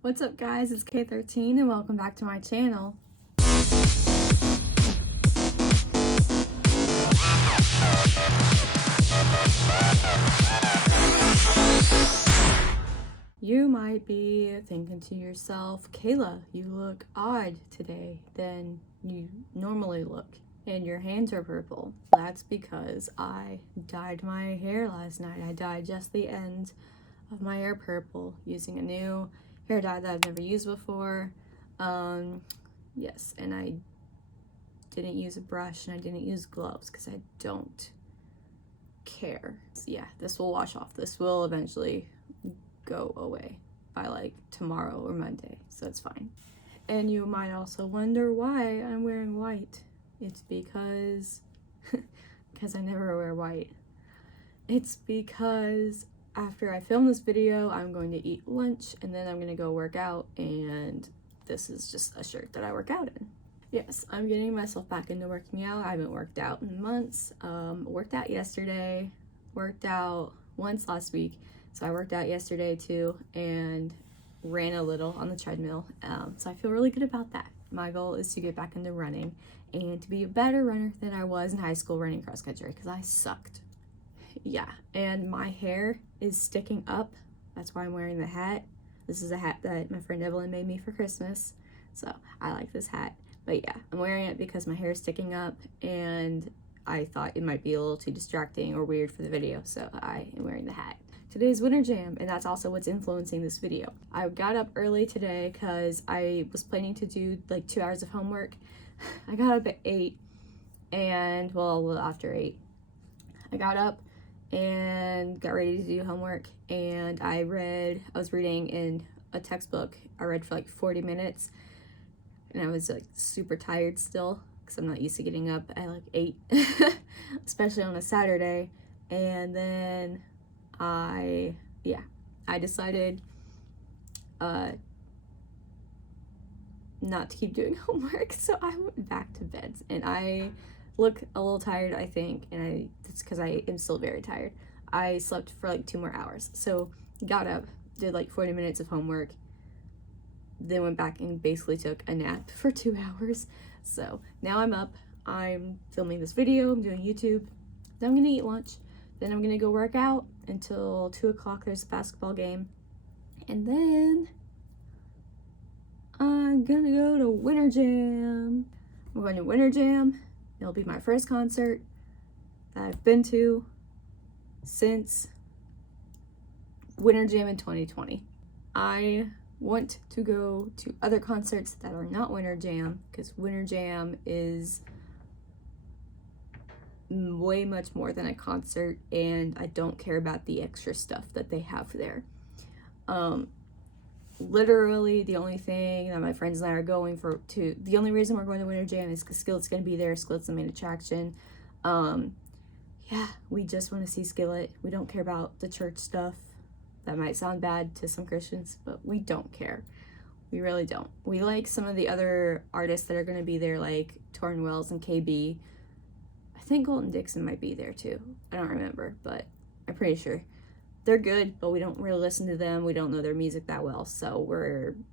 What's up guys, it's K13 and welcome back to my channel. You might be thinking to yourself, Kayla, you look odd today than you normally look, and your hands are purple. That's because I dyed my hair last night. I dyed just the ends of my hair purple using a new hair dye that I've never used before. Yes, and I didn't use a brush and I didn't use gloves because I don't care. So yeah, this will wash off. This will eventually go away by like tomorrow or Monday, so it's fine. And you might also wonder why I'm wearing white. It's because I never wear white. It's because after I film this video, I'm going to eat lunch and then I'm going to go work out, and this is just a shirt that I work out in. Yes, I'm getting myself back into working out. I haven't worked out in months. Worked out yesterday, worked out once last week, so I worked out yesterday too, and ran a little on the treadmill. So I feel really good about that. My goal is to get back into running and to be a better runner than I was in high school running cross country, because I sucked. Yeah, and my hair is sticking up. That's why I'm wearing the hat. This is a hat that my friend Evelyn made me for Christmas, so I like this hat. But yeah, I'm wearing it because my hair is sticking up and I thought it might be a little too distracting or weird for the video, so I am wearing the hat. Today's Winter Jam, and that's also what's influencing this video. I got up early today because I was planning to do like 2 hours of homework. I got up at 8, and well, a little after 8. I got up and got ready to do homework, and I was reading in a textbook. I read for like 40 minutes, and I was like super tired still because I'm not used to getting up at like 8, especially on a Saturday. And then I decided not to keep doing homework, so I went back to bed, and I look a little tired, I think, and it's because I am still very tired. I slept for like 2 more hours, so got up, did like 40 minutes of homework, then went back and basically took a nap for 2 hours. So now I'm up, I'm filming this video, I'm doing YouTube, then I'm gonna eat lunch, then I'm gonna go work out until 2 o'clock. There's a basketball game, and then I'm gonna go to Winter Jam. I'm going to Winter Jam. It'll be my first concert that I've been to since Winter Jam in 2020. I want to go to other concerts that are not Winter Jam, because Winter Jam is way much more than a concert, and I don't care about the extra stuff that they have there. Literally the only thing that my friends and I are going the only reason we're going to Winter Jam is because Skillet's gonna be there. Skillet's the main attraction. Yeah, we just want to see Skillet. We don't care about the church stuff. That might sound bad to some Christians, but we don't care. We really don't. We like some of the other artists that are going to be there, like Torrin Wells and KB. I think Colton Dixon might be there too. I don't remember, but I'm pretty sure. They're good, but we don't really listen to them. We don't know their music that well, so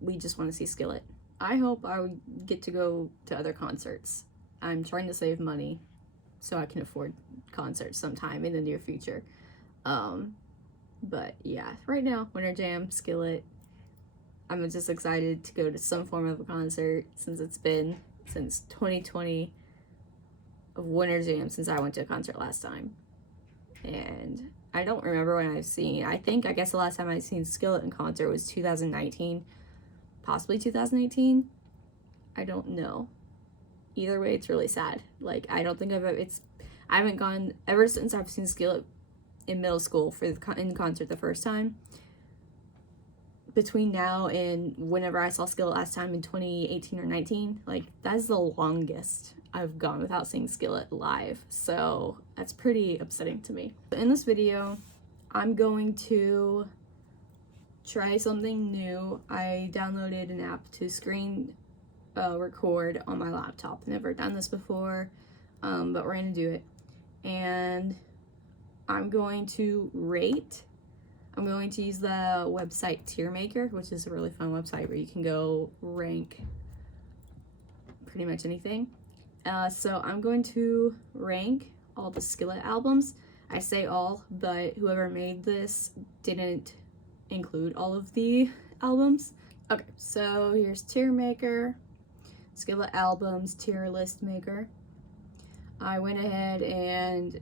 we just want to see Skillet. I hope I would get to go to other concerts. I'm trying to save money so I can afford concerts sometime in the near future. But yeah, right now, Winter Jam, Skillet. I'm just excited to go to some form of a concert since it's been since 2020 of Winter Jam since I went to a concert last time. And I don't remember when I guess the last time I've seen Skillet in concert was 2019, possibly 2018. I don't know. Either way, it's really sad. Like, I don't think I haven't gone ever since I've seen Skillet in middle school in concert the first time. Between now and whenever I saw Skillet last time in 2018 or 19, like, that's the longest I've gone without seeing Skillet live, so that's pretty upsetting to me. In this video, I'm going to try something new. I downloaded an app to screen record on my laptop. Never done this before, but we're gonna do it. And I'm going to rate I'm going to use the website Tier Maker, which is a really fun website where you can go rank pretty much anything. So I'm going to rank all the Skillet albums. I say all, but whoever made this didn't include all of the albums. Okay, so here's Tier Maker, Skillet albums, tier list maker. I went ahead and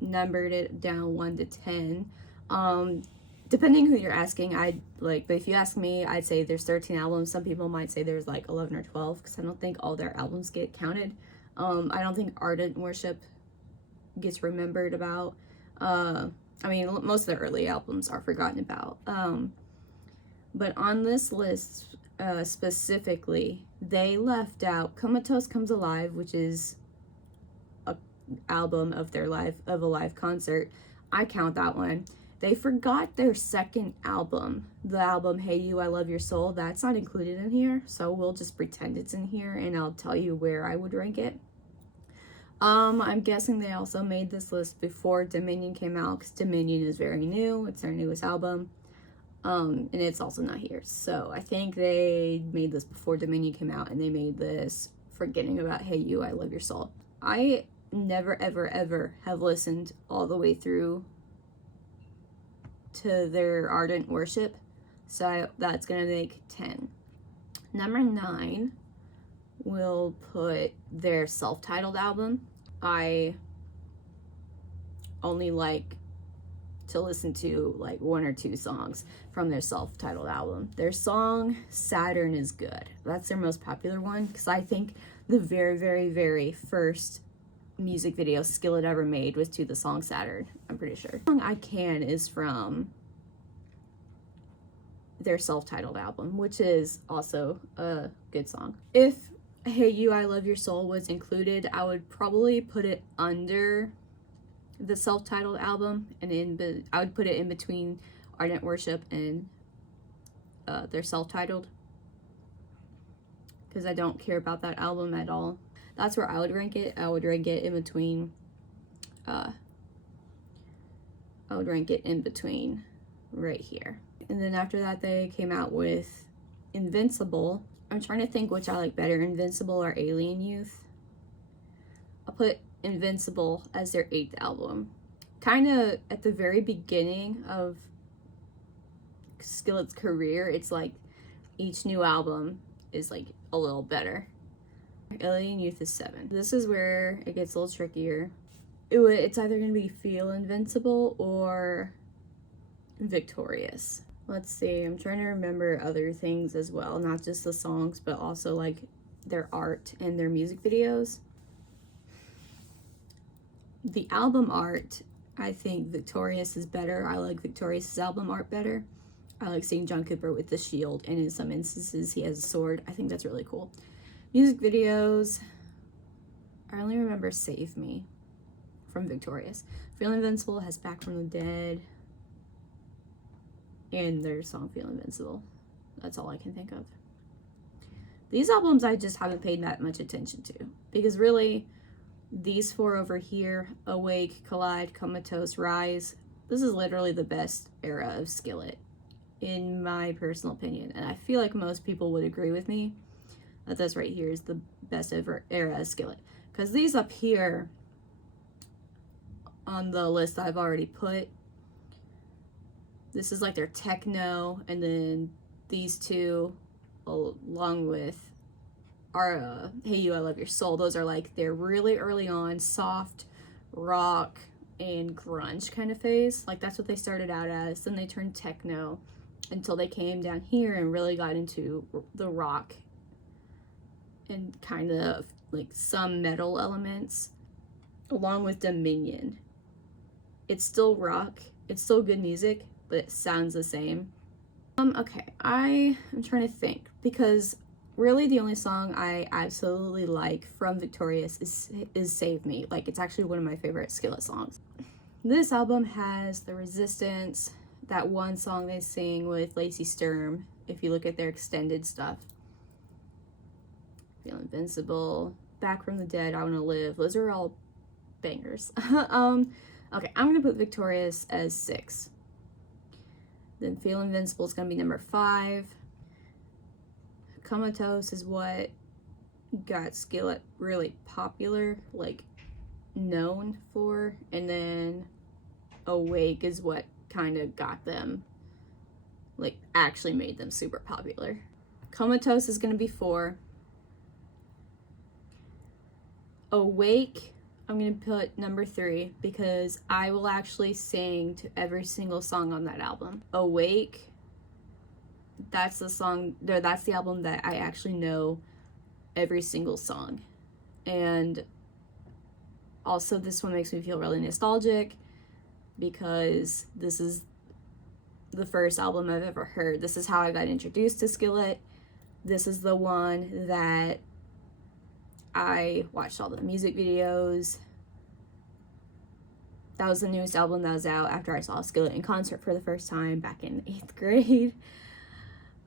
numbered it down 1 to 10. Depending who you're asking, but if you ask me, I'd say there's 13 albums. Some people might say there's like 11 or 12 because I don't think all their albums get counted. I don't think Ardent Worship gets remembered about. I mean, most of the early albums are forgotten about. But on this list specifically, they left out Comatose Comes Alive, which is an album of a live concert. I count that one. They forgot their second album, the album Hey You, I Love Your Soul. That's not included in here, so we'll just pretend it's in here and I'll tell you where I would rank it. I'm guessing they also made this list before Dominion came out, because Dominion is very new. It's their newest album. And it's also not here. So I think they made this before Dominion came out, and they made this forgetting about Hey You, I Love Your Soul. I never, ever, ever have listened all the way through to their Ardent Worship. So that's going to make 10. Number 9, we'll put their self-titled album. I only like to listen to like 1 or 2 songs from their self-titled album. Their song Saturn is good. That's their most popular one, because I think the very, very, very first music video Skillet ever made was to the song Saturn. I'm pretty sure. The song I Can is from their self-titled album, which is also a good song. If Hey You, I Love Your Soul was included, I would probably put it under the self-titled album, and I would put it in between Ardent Worship and their self-titled, because I don't care about that album at all. That's where I would rank it. I would rank it in between right here. And then after that, they came out with Invincible. I'm trying to think which I like better, Invincible or Alien Youth. I'll put Invincible as their 8th album. Kind of at the very beginning of Skillet's career, it's like each new album is like a little better. Alien Youth is 7. This is where it gets a little trickier. It's either going to be Feel Invincible or Victorious. Let's see, I'm trying to remember other things as well, not just the songs, but also like their art and their music videos. The album art, I think Victorious is better. I like Victorious's album art better. I like seeing John Cooper with the shield, and in some instances he has a sword. I think that's really cool. Music videos, I only remember Save Me from Victorious. Feel Invincible has Back from the Dead and their song Feel Invincible. That's all I can think of. These albums I just haven't paid that much attention to, because really these 4 over here, Awake, Collide, Comatose, Rise, this is literally the best era of Skillet in my personal opinion, and I feel like most people would agree with me that this right here is the best ever era of Skillet, because these up here on the list I've already put, this is like their techno, and then these 2 along with our Hey You, I Love Your Soul, those are like their really early on soft rock and grunge kind of phase. Like that's what they started out as. Then they turned techno until they came down here and really got into the rock and kind of like some metal elements, along with Dominion. It's still rock, it's still good music, but it sounds the same. Okay, I'm trying to think, because really the only song I absolutely like from Victorious is Save Me. Like, it's actually one of my favorite Skillet songs. This album has The Resistance, that one song they sing with Lacey Sturm, if you look at their extended stuff. Feel Invincible, Back from the Dead, I Wanna Live. Those are all bangers. Okay, I'm gonna put Victorious as 6. Then Feel Invincible is gonna be number 5. Comatose is what got Skillet really popular, like known for, and then Awake is what kind of got them, like actually made them super popular. Comatose is gonna be 4. Awake, I'm gonna put number 3 because I will actually sing to every single song on that album. Awake, that's the song, that's the album that I actually know every single song. And also this one makes me feel really nostalgic because this is the first album I've ever heard. This is how I got introduced to Skillet. This is the one that I watched all the music videos. That was the newest album that was out after I saw Skillet in concert for the first time back in 8th grade.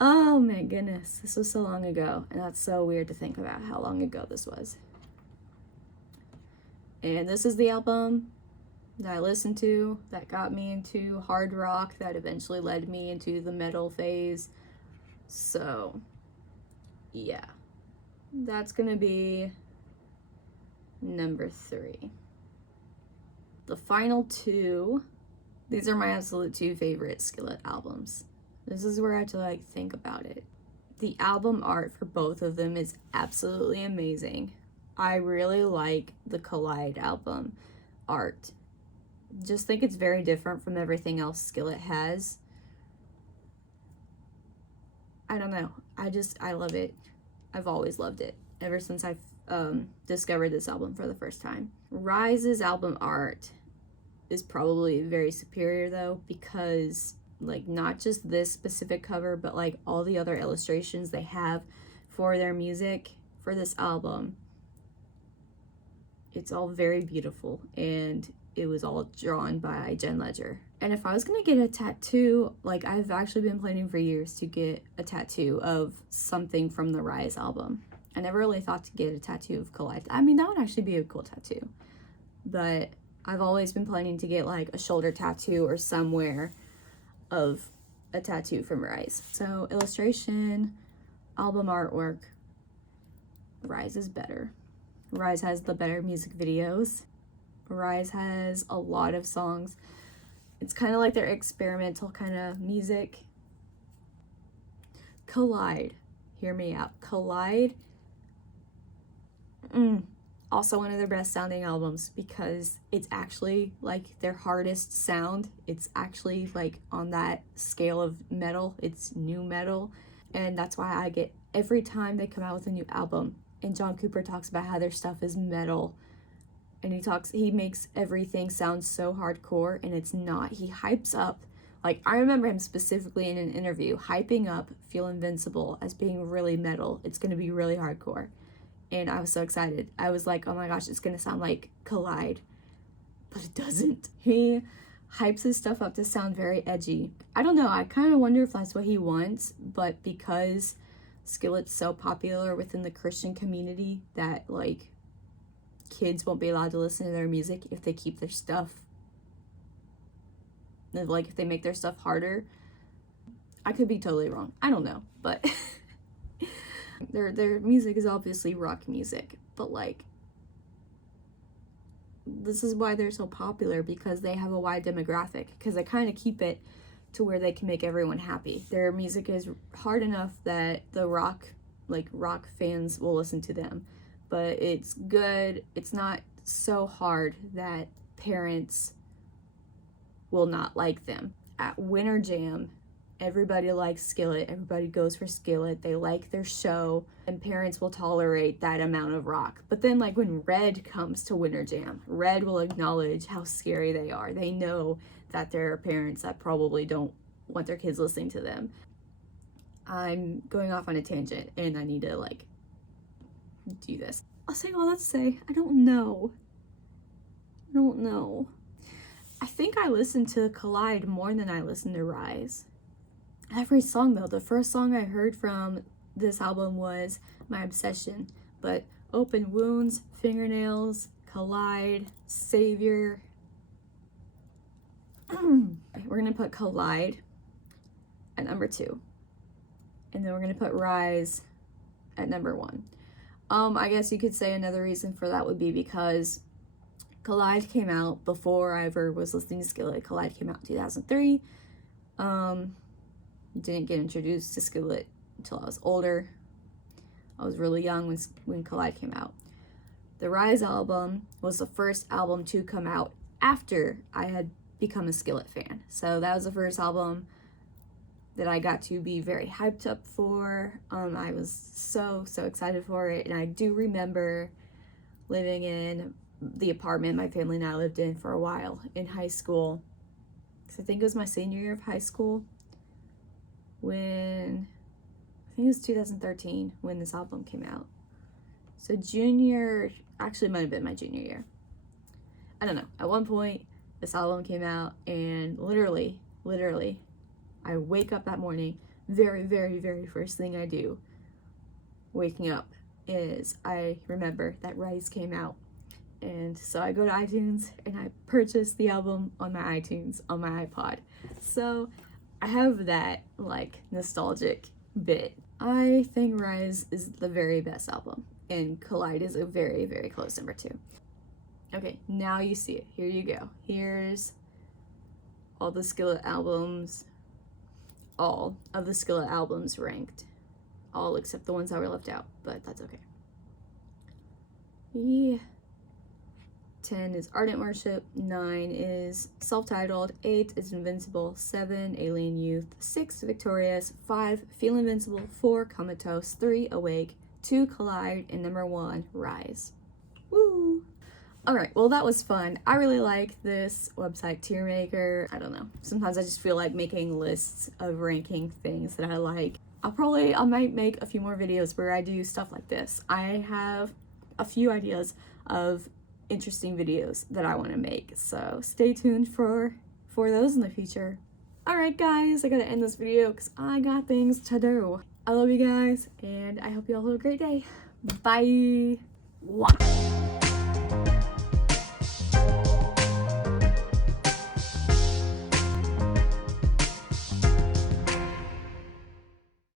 Oh my goodness, this was so long ago, and that's so weird to think about how long ago this was. And this is the album that I listened to that got me into hard rock that eventually led me into the metal phase. So yeah, that's gonna be number 3. The final 2, these are my absolute 2 favorite Skillet albums. This is where I have to like think about it. The album art for both of them is absolutely amazing. I really like the Collide album art. Just think it's very different from everything else Skillet has. I don't know. I love it. I've always loved it ever since I've discovered this album for the first time. Rise's album art is probably very superior though, because like not just this specific cover, but like all the other illustrations they have for their music for this album. It's all very beautiful, and it was all drawn by Jen Ledger. And if I was gonna get a tattoo, like I've actually been planning for years to get a tattoo of something from the Rise album. I never really thought to get a tattoo of Collide. I mean, that would actually be a cool tattoo. But I've always been planning to get like a shoulder tattoo or somewhere of a tattoo from Rise. So illustration, album artwork, Rise is better. Rise has the better music videos. Rise has a lot of songs. It's kind of like their experimental kind of music. Collide, hear me out. Collide, also one of their best sounding albums because it's actually like their hardest sound. It's actually like on that scale of metal, it's new metal. And that's why I get every time they come out with a new album and John Cooper talks about how their stuff is metal, and he makes everything sound so hardcore, and it's not. He hypes up, like I remember him specifically in an interview hyping up Feel Invincible as being really metal. It's gonna be really hardcore. And I was so excited. I was like, oh my gosh, it's gonna sound like Collide. But it doesn't. He hypes his stuff up to sound very edgy. I don't know, I kind of wonder if that's what he wants, but because Skillet's so popular within the Christian community that like kids won't be allowed to listen to their music if they keep their stuff, like if they make their stuff harder. I could be totally wrong. I don't know, but their music is obviously rock music, but like this is why they're so popular, because they have a wide demographic, because they kind of keep it to where they can make everyone happy. Their music is hard enough that the rock fans will listen to them, but it's good. It's not so hard that parents will not like them. At Winter Jam, everybody likes Skillet. Everybody goes for Skillet. They like their show, and parents will tolerate that amount of rock. But then like when Red comes to Winter Jam, Red will acknowledge how scary they are. They know that there are parents that probably don't want their kids listening to them. I'm going off on a tangent and I need to like do this. I'll say all that to say, I don't know. I think I listened to Collide more than I listened to Rise. Every song though, the first song I heard from this album was My Obsession, but Open Wounds, Fingernails, Collide, Savior. We're gonna put Collide at number 2. And then we're going to put Rise at number 1. I guess you could say another reason for that would be because Collide came out before I ever was listening to Skillet. Collide came out in 2003. Didn't get introduced to Skillet until I was older. I was really young when Collide came out. The Rise album was the first album to come out after I had become a Skillet fan. So that was the first album that I got to be very hyped up for. I was so excited for it, and I do remember living in the apartment my family and I lived in for a while in high school. So I think it was my senior year of high school when, I think it was 2013 when this album came out. So actually it might have been my junior year. I don't know. At one point, this album came out, and literally, I wake up that morning, very first thing I do, waking up, is I remember that Rise came out. And so I go to iTunes and I purchase the album on my iTunes, on my iPod. So I have that, like, nostalgic bit. I think Rise is the very best album, and Collide is a very close number 2. Okay, now you see it. Here you go. Here's all the Skillet albums. All of the Skillet albums ranked. All except the ones that were left out, but that's okay. Yeah. 10 is Ardent Worship, 9 is Self-Titled, 8 is Invincible, 7 Alien Youth, 6 Victorious, 5 Feel Invincible, 4 Comatose, 3 Awake, 2 Collide, and number 1 Rise. Woo! Alright, well that was fun. I really like this website tier maker. I don't know. Sometimes I just feel like making lists of ranking things that I like. I might make a few more videos where I do stuff like this. I have a few ideas of interesting videos that I want to make, so stay tuned for those in the future. Alright guys, I gotta end this video because I got things to do. I love you guys, and I hope you all have a great day. Bye! Wow.